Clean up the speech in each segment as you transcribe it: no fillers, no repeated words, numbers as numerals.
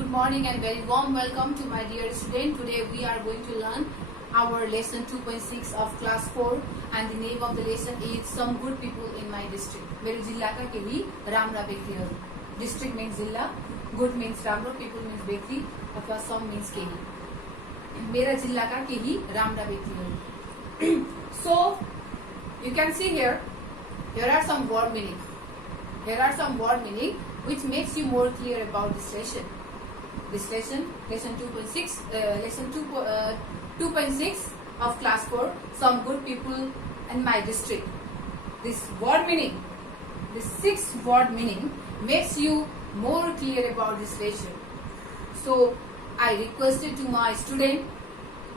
good morning and very warm welcome to my dear student. Today we are going to learn our lesson 2.6 of class 4 and the name of the lesson is Some Good People in My District. मेरो जिल्लाका केही राम्रा व्यक्तिहरू. District means जिल्ला, good means राम्रो, people means व्यक्ति अथवा some means केही. मेरा जिल्लाका केही राम्रा व्यक्तिहरू. So you can see here are some word meaning. Here are some word meaning which makes you more clear about this lesson. This lesson 2.6, lesson 2.6 of class 4, some good people in my district. This word meaning, this 6 word meaning makes you more clear about this lesson. So I requested to my student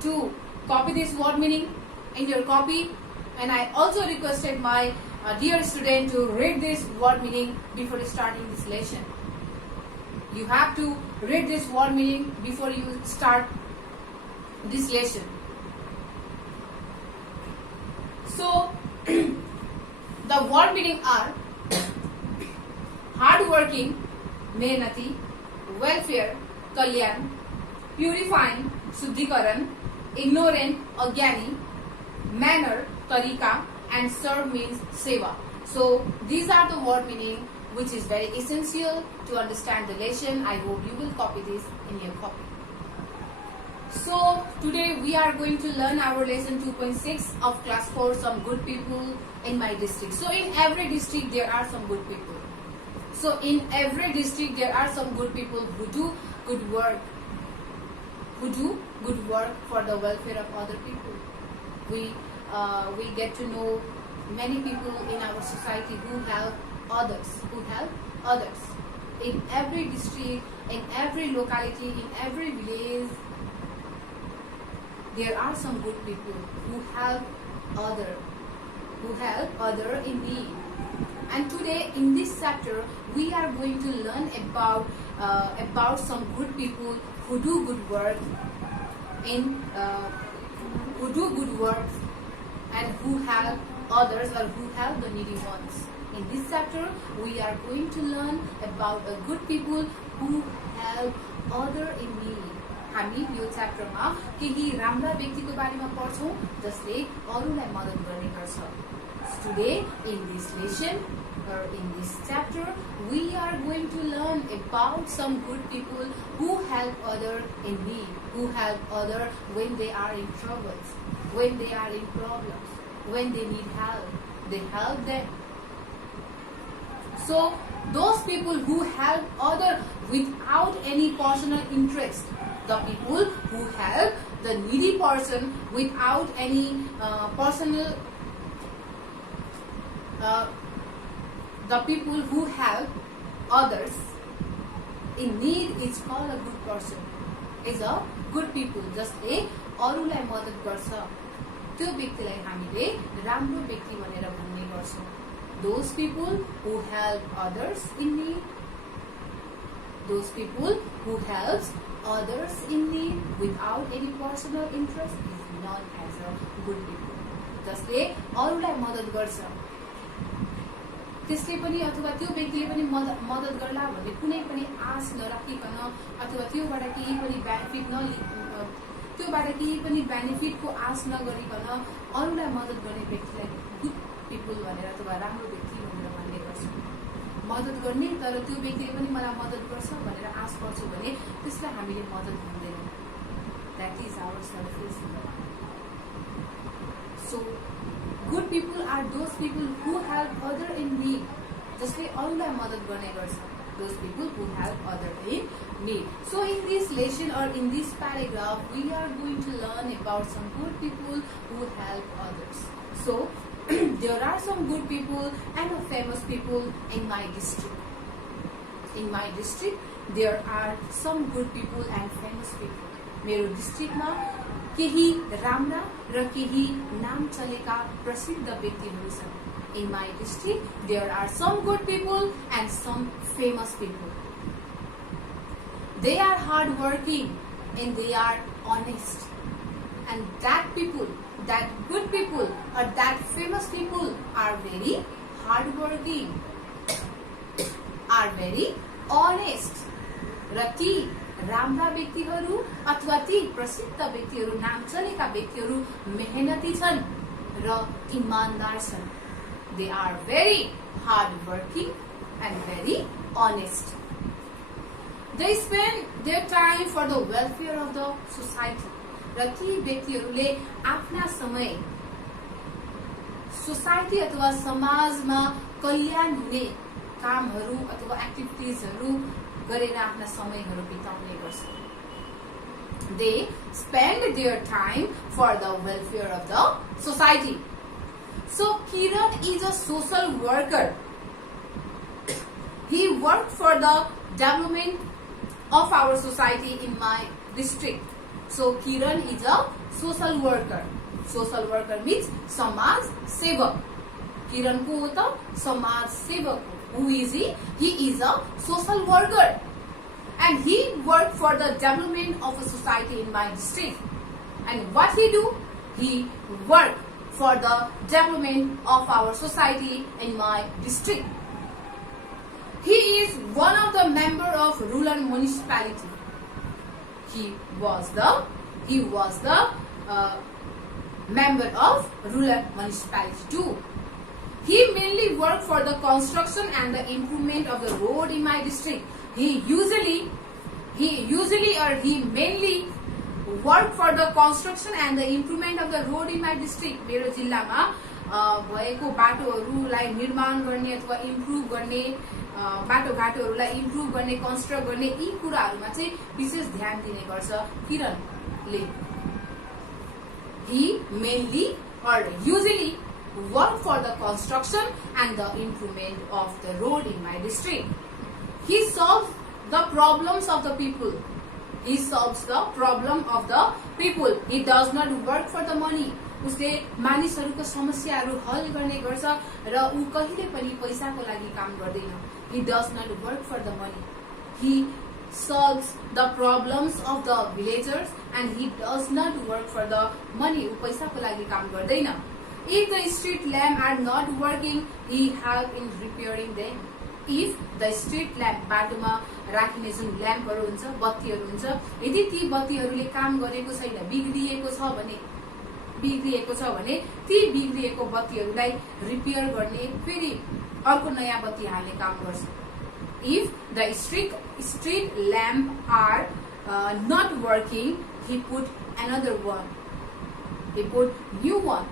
to copy this word meaning in your copy, and I also requested my dear student to read this word meaning before starting this lesson. You have to read this word meaning before you start this lesson. So the word meaning are hardworking, mehnati, welfare, kalyan, purifying, शुद्धिकरण, ignorant, अज्ञानी, manner, तरीका, and serve means seva. So these are the word meaning which is very essential to understand the lesson. I hope you will copy this in your copy. So today we are going to learn our lesson 2.6 of class 4, some good people in my district. So in every district there are some good people. So in every district there are some good people who do good work. Who do good work for the welfare of other people. We get to know many people in our society who help others. In every district, in every locality, in every village, there are some good people who help other in need. And today in this chapter we are going to learn about some good people who do good work and who help others or who help the needy ones. In this chapter, we are going to learn about a good people who help other in need. हामी यो च्याप्टरमा केही राम्रा व्यक्तिको बारेमा पढ्छौं जसले अरूलाई मद्दत गर्ने गर्छ. Today in this lesson or in this chapter, we are going to learn about some good people who help other in need, who help other when they are in troubles, when they are in problems, when they need help, they help them. So those people who help other without any personal interest, the people who help the needy person without any personal the people who help others in need is called a good person, is a good people. जसले अरूलाई मद्दत गर्छ त्यो व्यक्तिलाई हामीले राम्रो व्यक्ति भनेर भन्ने गर्छौं. Those people who help others in need, those people who helps others in need without any personal interest is known as a good people. जसले अरूलाई मद्दत गर्छ त्यसले पनि अथवा त्यो व्यक्तिले पनि मद्दत गर्ला भन्ने कुनै पनि आश नराखिकन अथवा त्योबाट केही पनि बेनिफिटको आश नगरिकन अरूलाई मद्दत गर्ने व्यक्तिलाई गुड पिपल भनेर अथवा राम्रो व्यक्ति भनेर भन्ने गर्छ. मद्दत गर्ने तर त्यो व्यक्तिले पनि मलाई मद्दत गर्छ भनेर आश गर्छौं भने त्यसलाई हामीले मद्दत भन्दैनौं. That is our selfish. So good people are those people who help other in need. जसले अरूलाई मद्दत गर्ने गर्छ. Those people who help other in need. So in this lesson or in this paragraph, we are going to learn about some good people who help others. So there are some good people and famous people in my district. In my district, there are some good people and famous people. मेरो डिस्ट्रिक्टमा केही राम्रा र केही नाम चलेका प्रसिद्ध व्यक्तिहरू छन्. In my district, there are some good people and some famous people. They are hardworking and they are honest. And that good people or that famous people are very hardworking, are very honest. र ती राम्रा व्यक्तिहरू अथवा ती प्रसिद्ध व्यक्तिहरू, नाम चलेका व्यक्तिहरू मेहनती छन् र इमानदार छन्. They are very hardworking and very honest. They spend their time for the welfare of the society. र ती व्यक्तिहरूले आफ्ना समय सोसाइटी अथवा समाजमा कल्याण हुने कामहरू अथवा एक्टिभिटिजहरू गरेर आफ्ना समयहरू बिताउने गर्छन्. They spend their time for the welfare of the society. So Kiran is a social worker. He worked for the development of our society in my district. So Kiran is a social worker. Social worker means samaj sevak. Kiran ko hota samaj sevak. Who is he? He is a social worker, and he worked for the development of a society in my district. And what he do? He worked for the development of our society in my district. He is one of the member of rural municipality. He was the member of rural municipality too. He mainly worked for the construction and the improvement of the road in my district. He mainly worked for the construction and the improvement of the road in my district. मेरो जिल्लामा भएको बाटोहरूलाई निर्माण गर्ने अथवा improve गर्ने, बाटोघाटोहरूलाई improve गर्ने, construct गर्ने, यी कुराहरूमा चाहिँ विशेष ध्यान दिने गर्छ किरणले. He mainly or usually worked for the construction and the improvement of the road in my district. He solves the problems of the people. He solves the problem of the people. He does not work for the money. उसले मानिसहरूको समस्याहरू हल गर्ने गर्छ र ऊ कहिले पनि पैसाको लागि काम गर्दैन. He does not work for the money. He solves the problems of the villagers and he does not work for the money. ऊ पैसाको लागि काम गर्दैन. If the street lamp are not working, he help in repairing them. If the street lamp, बाटोमा राखिने जुन ल्याम्पहरू हुन्छ, बत्तीहरू हुन्छ, यदि ती बत्तीहरूले काम गरेको छैन, बिग्रिएको छ भने ती बिग्रिएको बत्तीहरूलाई रिपेयर गर्ने, फेरि अर्को नयाँ बत्ती हाल्ने काम गर्छ. If the street lamp are not working, he put another one. He put new one.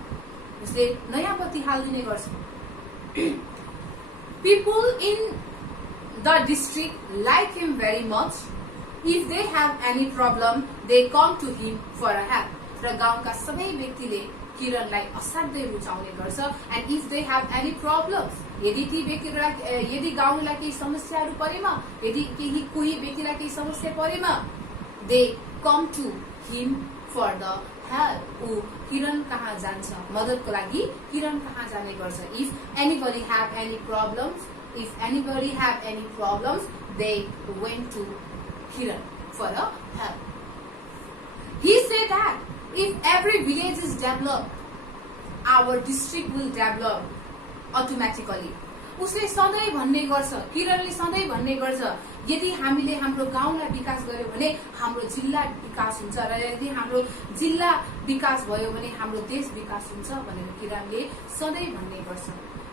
उसले नयाँ बत्ती हालिदिने गर्छ. People in the district like him very much. If they have any problem, they come to him for a help. र गाउँका सबै व्यक्तिले किरणलाई असाध्यै रुचाउने गर्छ. And if they have any problems, यदि ती व्यक्तिलाई, यदि गाउँलाई केही समस्याहरू परेमा, यदि कोही व्यक्तिलाई केही समस्या परेमा, they come to him for the help. ऊ किरण कहाँ जान्छ मद्दतको लागि, किरण कहाँ जाने गर्छ. If anybody have any problems, they went to Kiran for a help. He said that if every village is developed, our district will develop automatically. उसले सधैँ भन्ने गर्छ, किरणले सधैँ भन्ने गर्छ, यदि हामीले हाम्रो गाउँलाई विकास गर्यो भने हाम्रो जिल्ला विकास हुन्छ र यदि हाम्रो जिल्ला विकास भयो भने हाम्रो देश विकास हुन्छ भनेर किरणले सधैँ भन्ने गर्छ.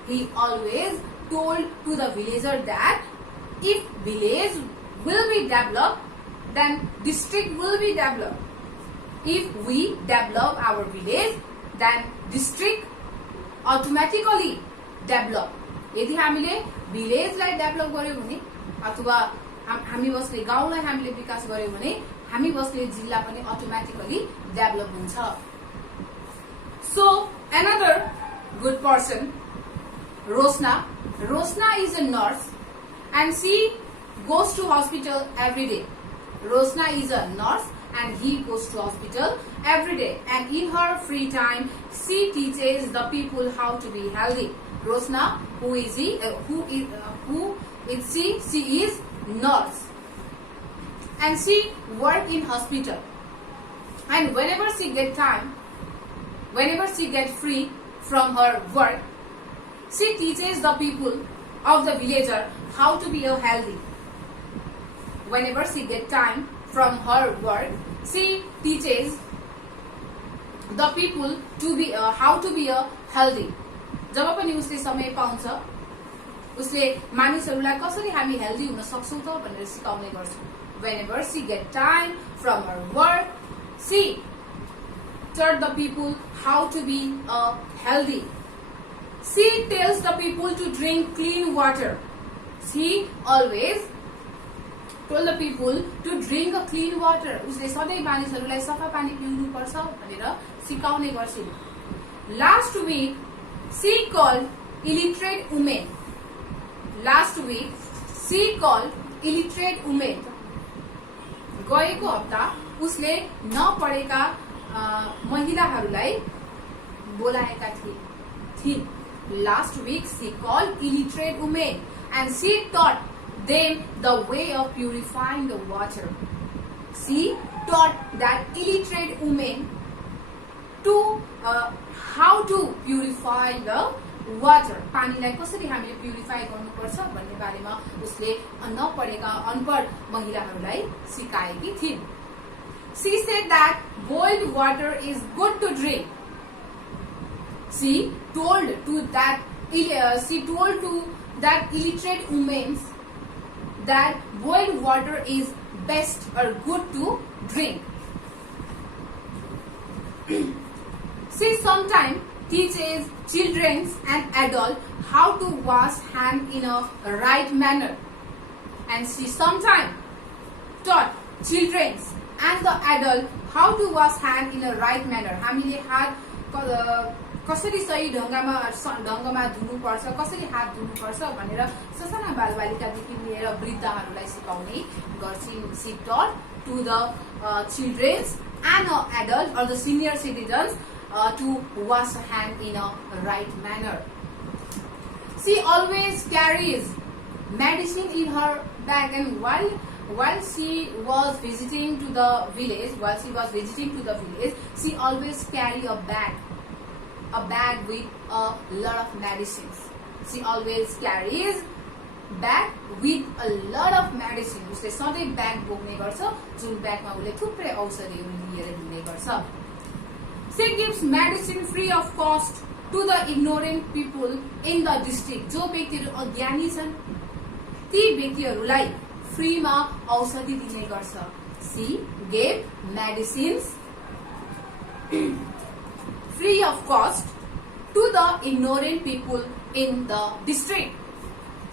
He always told to the villager that if village will be developed, then district will be developed. If we develop our village, then district automatically develop. यदि हामीले भिलेजलाई डेभलप गर्यो भने अथवा हामी बस्ने गाउँलाई हामीले विकास गर्यो भने हामी बस्ने जिल्ला पनि अटोमेटिकली डेभलप हुन्छ. So another good person, Rosna. Rosna is a nurse and she goes to hospital every day. Rosna is a nurse and he goes to hospital every day, and in her free time she teaches the people how to be healthy. Rosna, who is he? Who is she? She is nurse, and she work in hospital. And whenever she get time, whenever she get free from her work, she teaches the people of the villager how to be healthy. whenever she get time from her work, she teaches the people to be how to be a healthy. जब पनि उसले समय पाउँछ उसले मानिसहरूलाई कसरी हामी healthy हुन सक्छौं त भनेर सिकाउने गर्छ. Whenever she get time from her work, she taught the people how to be healthy. She tells the people to drink clean water. She always told the people to drink a clean water. उसले सधैँ मानिसहरूलाई सफा पानी पिउनु पर्छ भनेर सिकाउने गर्छिन्. Last week, she called illiterate women. Last week, she called illiterate women. गएको हप्ता उसले नपढेका महिलाहरूलाई बोलाएका थिइन्. Last week, she called illiterate women and she taught them the way of purifying the water. She taught that illiterate women to how to purify the water. पानीलाई कसरी हामीले purify गर्नुपर्छ भन्ने बारेमा उसले नपढेका अनपढ महिलाहरूलाई सिकाएकी थिइन्. She said that boiled water is good to drink. She told to that illiterate women that boiled water is best or good to drink. She sometimes teaches children and adults how to wash hands in a right manner. And she sometimes taught children and the adult how to wash hands in a right manner. हामीले हात कसरी सही ढंगमा धुनुपर्छ, कसरी हात धुनुपर्छ भनेर ससाना बालबालिकादेखि लिएर वृद्धहरूलाई सिकाउने गर्छिन्. She taught to the children and adults or the senior citizens to wash a hand in a right manner. She always carries medicine in her bag, and while she was visiting to the village, she always carry a bag with a lot of medicines. She always carries bag with a lot of medicine. उसले सधैँ bag बोक्ने गर्छ जुन ब्यागमा उसले थुप्रै औषधिहरू लिएर हिँड्ने गर्छ. She gives medicine free of cost to the ignorant people in the district. जो व्यक्तिहरू अज्ञानी छन् ती व्यक्तिहरूलाई फ्रीमा औषधि दिने गर्छ. She gave medicines free of cost to the ignorant people in the district.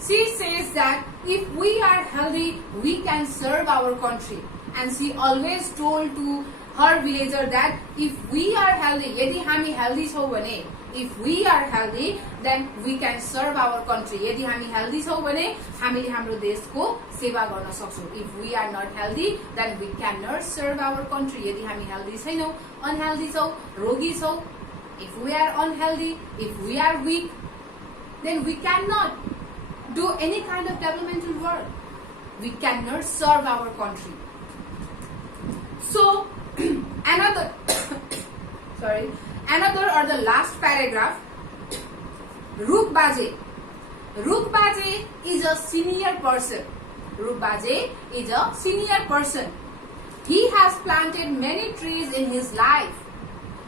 She says that if we are healthy, we can serve our country. And she always told to her villager that if we are healthy, यदि हामी healthy छौं भने, if we are healthy, then we can serve our country. यदि हामी healthy छौं भने हामीले हाम्रो देशको सेवा गर्न सक्छौं. If we are not healthy, then we cannot serve our country. यदि हामी healthy छैनौं, unhealthy छौं, रोगी छौं, if we are unhealthy, if we are weak, then we cannot do any kind of developmental work. We cannot serve our country. So another or the last paragraph, Ruk Baje. Ruk Baje is a senior person. Ruk Baje is a senior person. He has planted many trees in his life.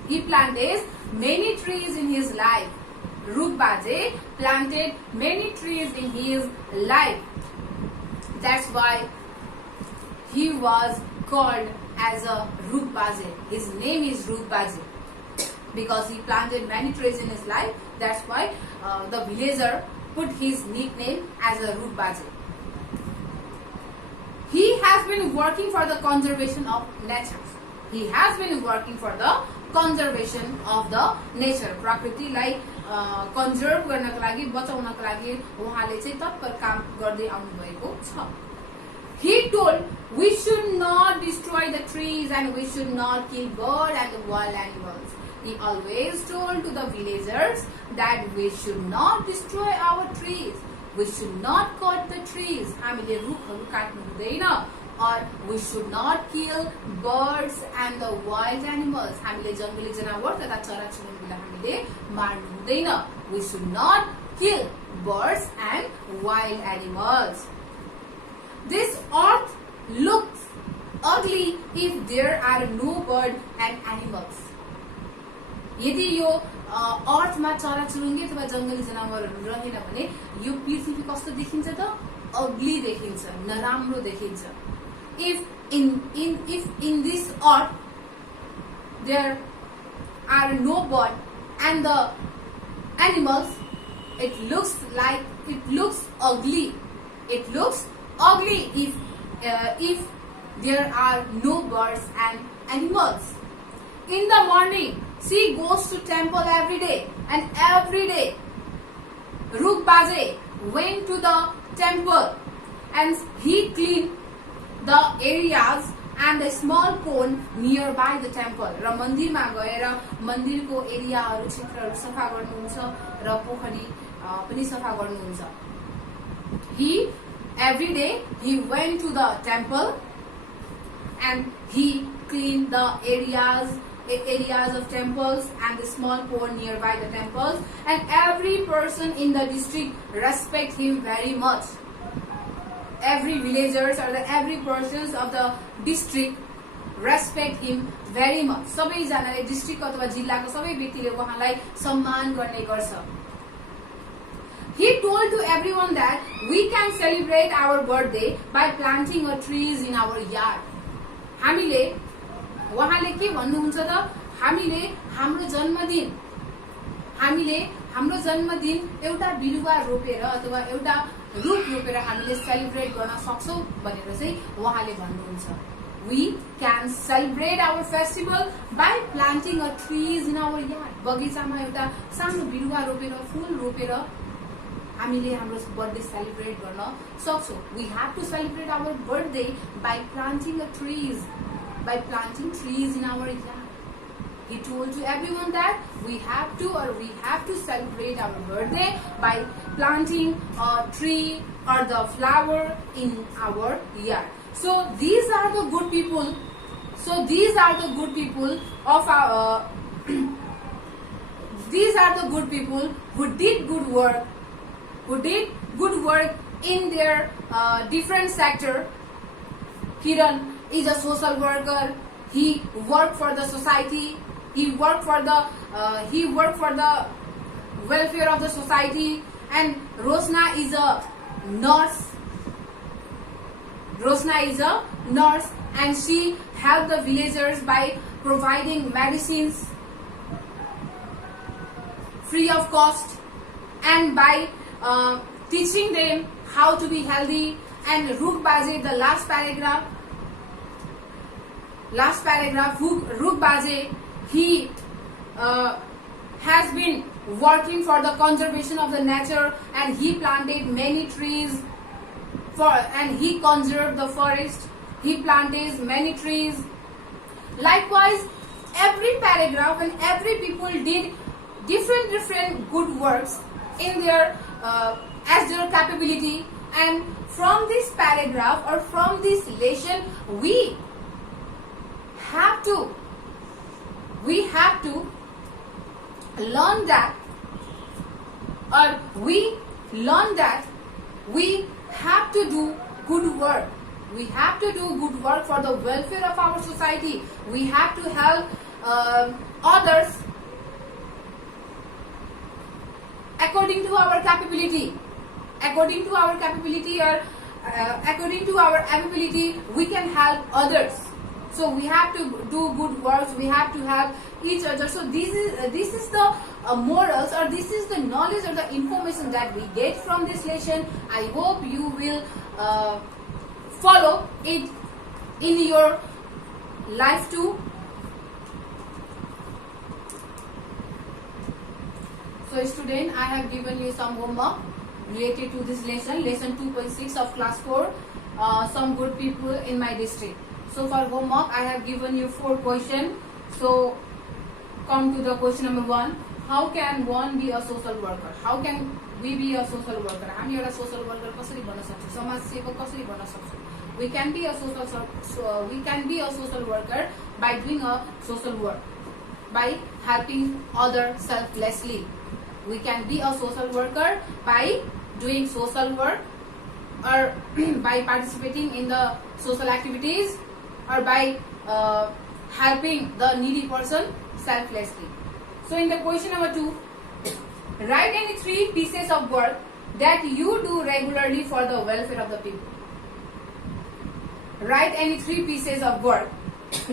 He planted many trees in his life. Ruk Baje planted many trees in his life. That's why he was called as a Ruk Baje. His name is Ruk Baje because he planted many trees in his life. That's why the villager put his nickname as a Ruk Baje. He has been working for the conservation of nature. He has been working for the conservation of the nature. प्रकृतिलाई conserve गर्नको लागि बचाउनको लागि उहाँले चाहिँ तत्पर काम गर्दै आउनु भएको छ. He told we should not destroy the trees and we should not kill birds and the wild animals. He always told to the villagers that we should not destroy our trees. We should not cut the trees. हामीले रुखहरू काट्नु हुँदैन. Or we should not kill birds and the wild animals. हामीले जंगली जनावर तथा चराचुरुङ्गीलाई हामीले मार्नु हुँदैन. We should not kill birds and wild animals. This earth looks ugly if there are no bird and animals. यदि यो अर्थमा चराचुरुङ्गी अथवा जंगली जनावरहरू रहेन भने यो पृथ्वी कस्तो देखिन्छ त अग्ली देखिन्छ, नराम्रो देखिन्छ. If in this earth there are no bird and the animals, it looks ugly. It looks ugly if there are no birds and animals. In the morning, she goes to temple every day, and every day Ruk Baje went to the temple and he cleaned the areas and the small pond nearby the temple. र मन्दिरमा गएर मन्दिरको एरियाहरू क्षेत्रहरू सफा गर्नुहुन्छ र पोखरी पनि सफा गर्नुहुन्छ. Every day he went to the temple and he cleaned the areas of temples and the small pond nearby the temples, and every person in the district respect him very much. Every villagers or every persons of the district respect him very much. सबैजनाले district अथवा जिल्लाको सबै व्यक्तिले उहाँलाई सम्मान गर्ने गर्छ. He told to everyone that we can celebrate our birthday by planting a trees in our yard. उहाँले के भन्नुहुन्छ त, हामीले हाम्रो जन्मदिन एउटा बिरुवा रोपेर अथवा एउटा रुख रोपेर हामीले सेलिब्रेट गर्न सक्छौं भनेर चाहिँ उहाँले भन्नुहुन्छ. We can celebrate our festival by planting a trees in our yard. बगैँचामा एउटा सानो बिरुवा रोपेर फूल रोपेर हामीले हाम्रो बर्थडे सेलिब्रेट गर्न सक्छौं. We have to celebrate our birthday by planting trees in our yard. He told to everyone that we have to celebrate our birthday by planting a tree or the flower in our yard. So these are the good people. Of our these are the good people who did good work in their different sector. Kiran is a social worker. He worked for the society. He worked for the welfare of the society. And Rosna is a nurse. And she helped the villagers by providing medicines free of cost and by teaching them how to be healthy. And Ruk Baje, the last paragraph, Ruk Baje, he has been working for the conservation of the nature, and he planted many trees and he conserved the forest. He planted many trees. Likewise, every paragraph and every people did different good works in their as their capability. And from this paragraph or from this lesson, we have to learn that, we have to do good work. We have to do good work for the welfare of our society. We have to help others according to our capability. According to our ability, we can help others. So we have to do good works. We have to help each other. So this is the morals, or this is the knowledge or the information that we get from this lesson. I hope you will follow it in your life too. So student, I have given you some homework related to this lesson 2.6 of class 4, some good people in my district. So for homework, I have given you 4 questions. So come to the question number 1. How can one be a social worker? How can we be a social worker? हामी एउटा social worker कसरी बन्न सक्छौं? समाज सेवक कसरी बन्न सक्छौं? We can be a social worker by doing a social work, by helping others selflessly. We can be a social worker by doing social work or by participating in the social activities, or by helping the needy person selflessly. So in the question number 2, write any 3 pieces of work that you do regularly for the welfare of the people. Write any 3 pieces of work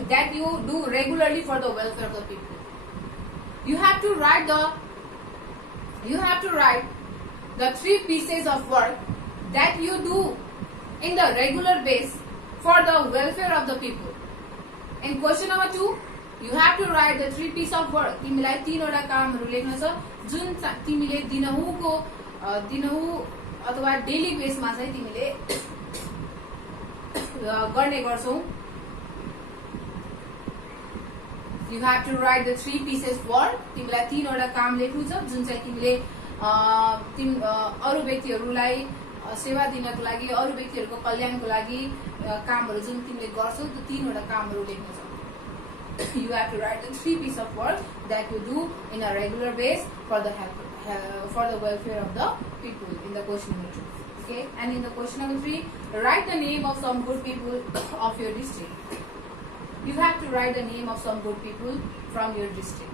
that you do regularly for the welfare of the people. You have to write the 3 pieces of work that you do in the regular base for the welfare of the people. In question number 2, you have to write the 3 pieces of work. तिमीलाई 3 वटा कामहरु लेख्न छ जुन तिमीले दिनहुँ अथवा daily बेसमा चाहिँ तिमीले गर्ने गर्छौ. You have to write the 3 pieces work. तिमीलाई 3 वटा काम लेख्नु छ जुन चाहिँ तिमीले अरु व्यक्तिहरुलाई सेवा दिनको लागि, अरु व्यक्तिहरुको कल्याणको लागि कामहरु जुन तिमीले गर्छौ त्यो 3 वटा कामहरु लेख्नु छ. You have to write the 3 pieces of work that you do in a regular base for the welfare of the people in the question number 2. Okay, and in the question number 3, write the name of some good people of your district. You have to write the name of some good people from your district.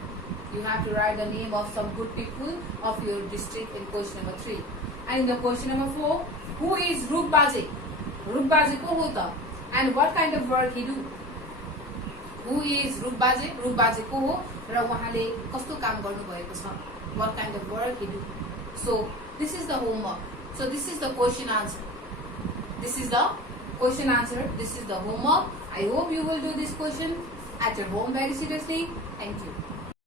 You have to write the name of some good people of your district in question number 3. And in the question number 4, who is Rup Baje? Rup Baje ko hota and what kind of work he do? Who is Rup Baje? Rup Baje ko ho ra wahale kasto kaam garnu bhayeko cha? What kind of work he do? So this is the homework. So this is the question answer. This is the question answer. This is the homework. I hope you will do this question at your home very seriously. Thank you.